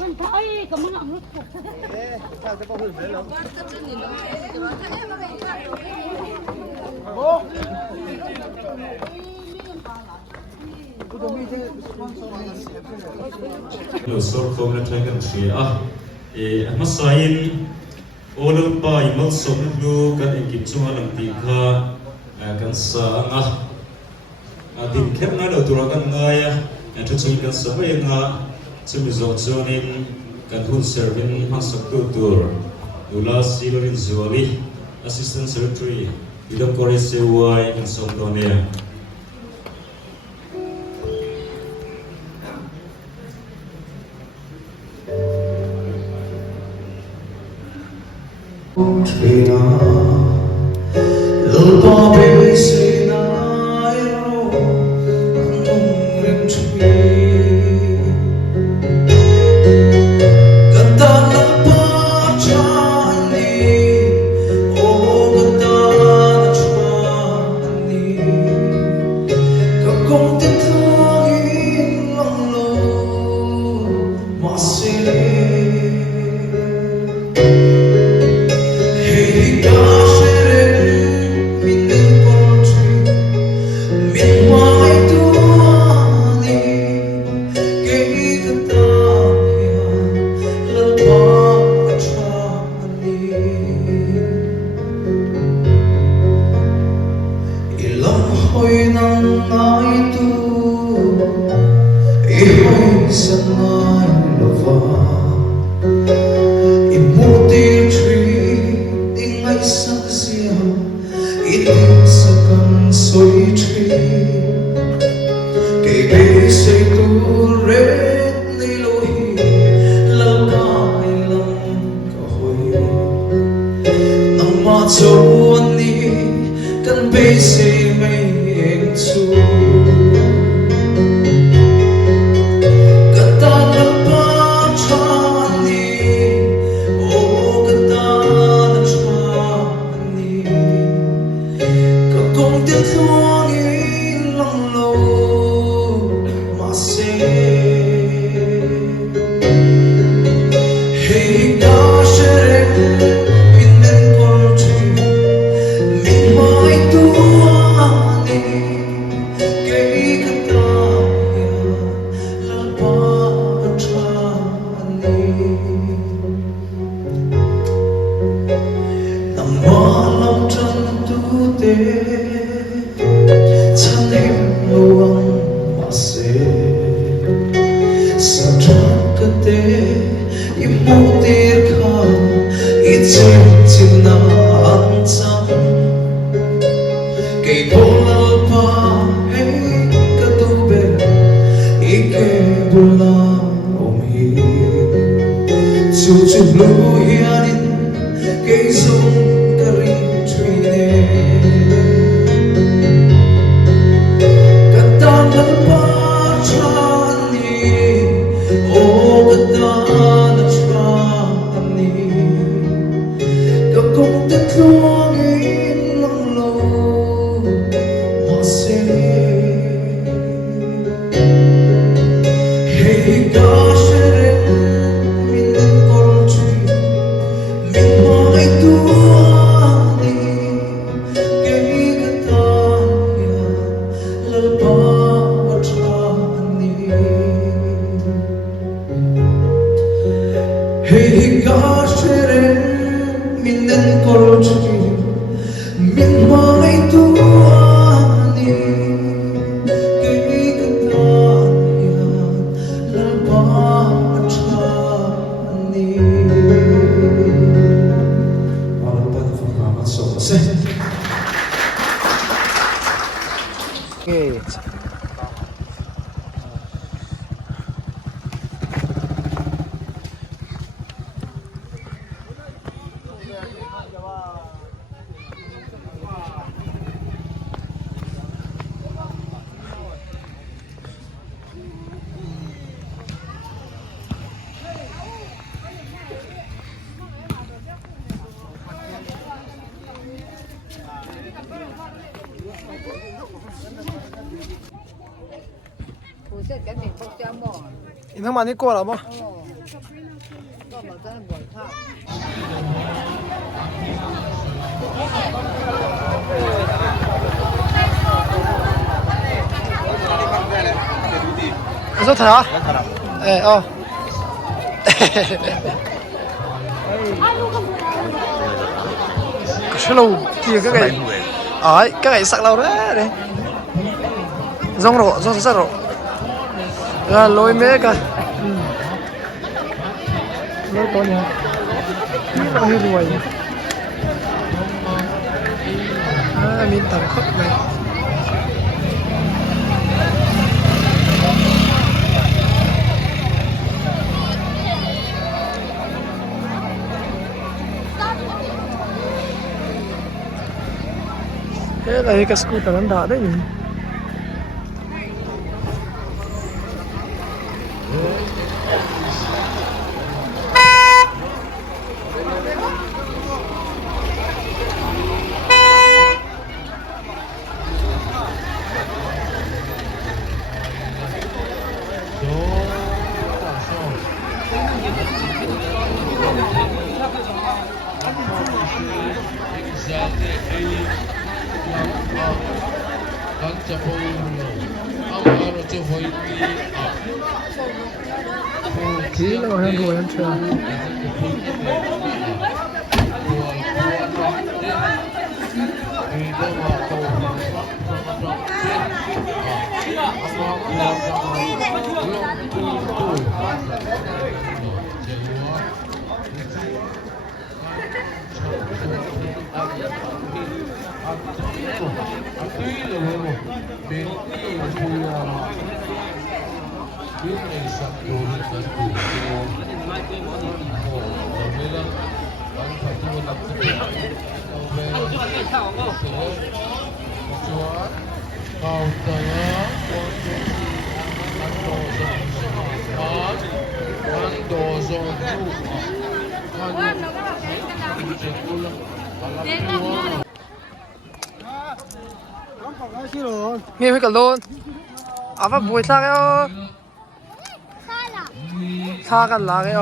Con thấy có món ăn rất tốt. Sao sẽ có hương đấy không? Lo sor khom na thai kan sia a ma sain olum pa imal som lu kan engkim chunga lam ti kha kan sa nga din khep na lo tura kan ngaya thu chung kan sa mai nga chumi zo chonin kan hun serving ha sak tu tur ula silorin zuali assistant secretary idam kore sewai kan som do ne Kata hianin cây sông ta rin truy nè kata nalpa chani o kata na chani kakong tatlong ilang lo mase hey gosh Hey gosh, min den kolchi, min mai tu ani, kay katanya lalpa chani. All the better for Mama so say. Inang mani ko lah mo. Eso thara? Oh. Hello, thì cái này sặc lâu đấy. Rong sặc rồi. Là lôi mé cả. Lôi to nhá. Nó hơi ruồi. Mình tầm khóc này. Thế là cái scooter nó đỏ đấy nhỉ? Chỉ là hơn rồi anh chưa? Nghe với cả luôn à và buổi sáng ấy xa gần là cái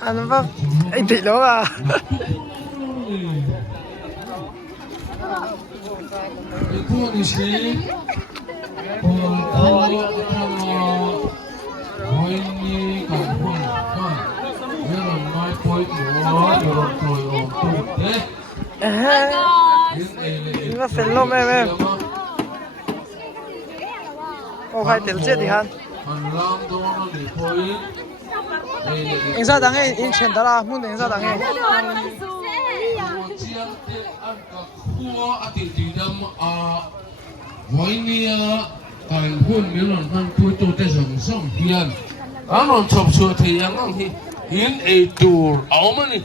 anh vâng anh thị đó à nó phèn lôm em ô hai tiền chết thì han anh ra đằng ấy anh chuyển đó là muốn anh ra đằng ấy Voi nia, kalian pun bilang kan tu tu te song song pian. anh on chụp sửa thì anh ăn thì hiến ấy tour áo mà nè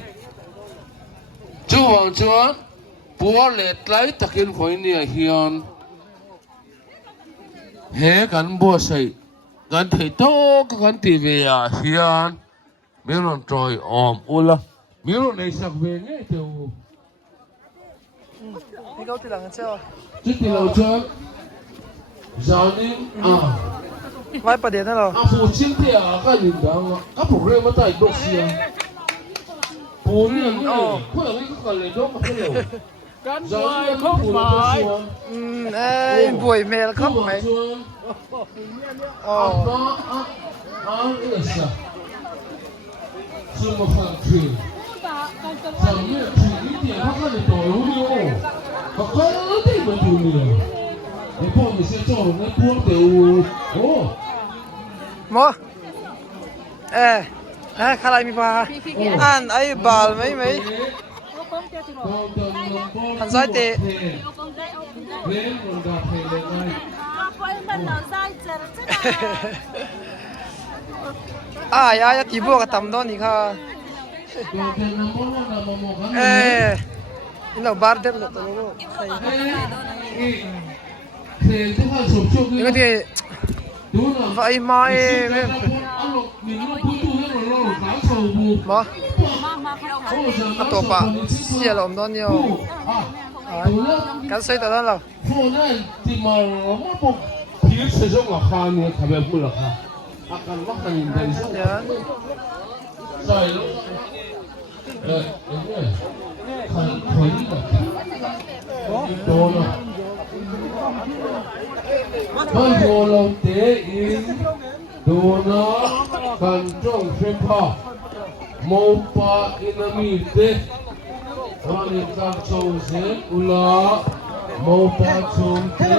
chú hoàng chúa bố lệ lấy tất nhiên khỏi nè hiền hè gắn bố say gắn thấy to gắn thì về à hiền miếng non trôi ula miếng non này sắp về ngay từ Đi câu thì lần chưa? trước thì lâu chưa giờ đi Vaiประเด็นนั่นเหรอ phụ chính thì cái gì đó các program mà tại đô xia phụ này có là cái này đó mà cái nào Cánh quay khóc mãi. เอ้ยบวยเมลครับไหมอ๋อ cái sao mà phản thủy sao như thủy tiền các cái này đổi không nhiều các cái đấy mà thủy nhiều đểพ่อmình sẽ cho nó buông đềuหมอฮะใครมีปลาอ่านไอ้บาลไหมหันซ้ายเตะยายตีบัวกับตำโดนนี่ค่ะนี่เราบาร์เด็ดเลยตัวลูกนี่ก็ที่ไฟไหม้หมอตัวปลาเสียลมโดนเดียวกันใส่ตัวนั้นเราที่มาไม่พบผิวสีส้มราคาเนี่ยทำแบบราคาอาการว่ากันยังไงใส่แล้วขันขันแบบโดนไม่โดนเราเตะอินโดนกันจ้องเชื่อพ่อโมปะอินามีเตะวันนี้การโชว์เสียอุลาโมปะชมเตะ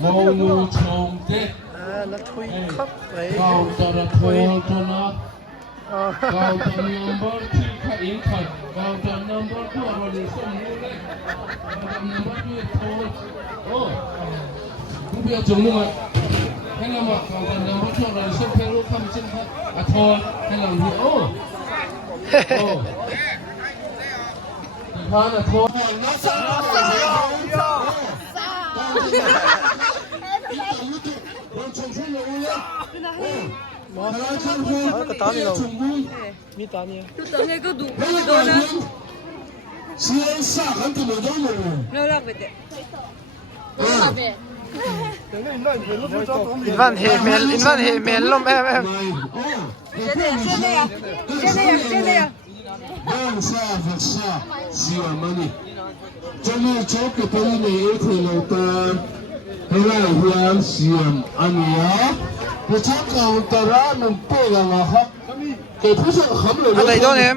โมนูชมเตะแล้วทุยครับไปก้าวตระทอยจนะก้าวตระนัมเบอร์ที่ข้าอินขัดก้าวตระนัมเบอร์ที่เราเรียนสมุนไพรก้าวตระนัมเบอร์ที่โทษคุณเบียร์จงมุ่งให้เรามาก้าวตระนัมเบอร์ที่เราเรียนสมุนไพรรู้คำจริงครับโทษให้เราที่พานะโทษก็ตานี่เรามีตานี่就等那个赌那个多呢，先下很怎么都有没有浪费的。อินวันเฮเมลลม现在呀，现在呀。让下和下希望吗你这里就给他们一起来的ให้เราเรียนเสียงอันนี้ผู้ชายเขาตระมันเปรี้ยงนะครับเก็บผู้ชายเขาเลยอะไรตัวเนี่ย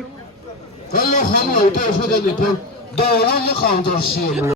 แล้วเขาเราได้ช่วยกันนี่เพิ่มเดี๋ยวเราจะข้ามตัวเสียง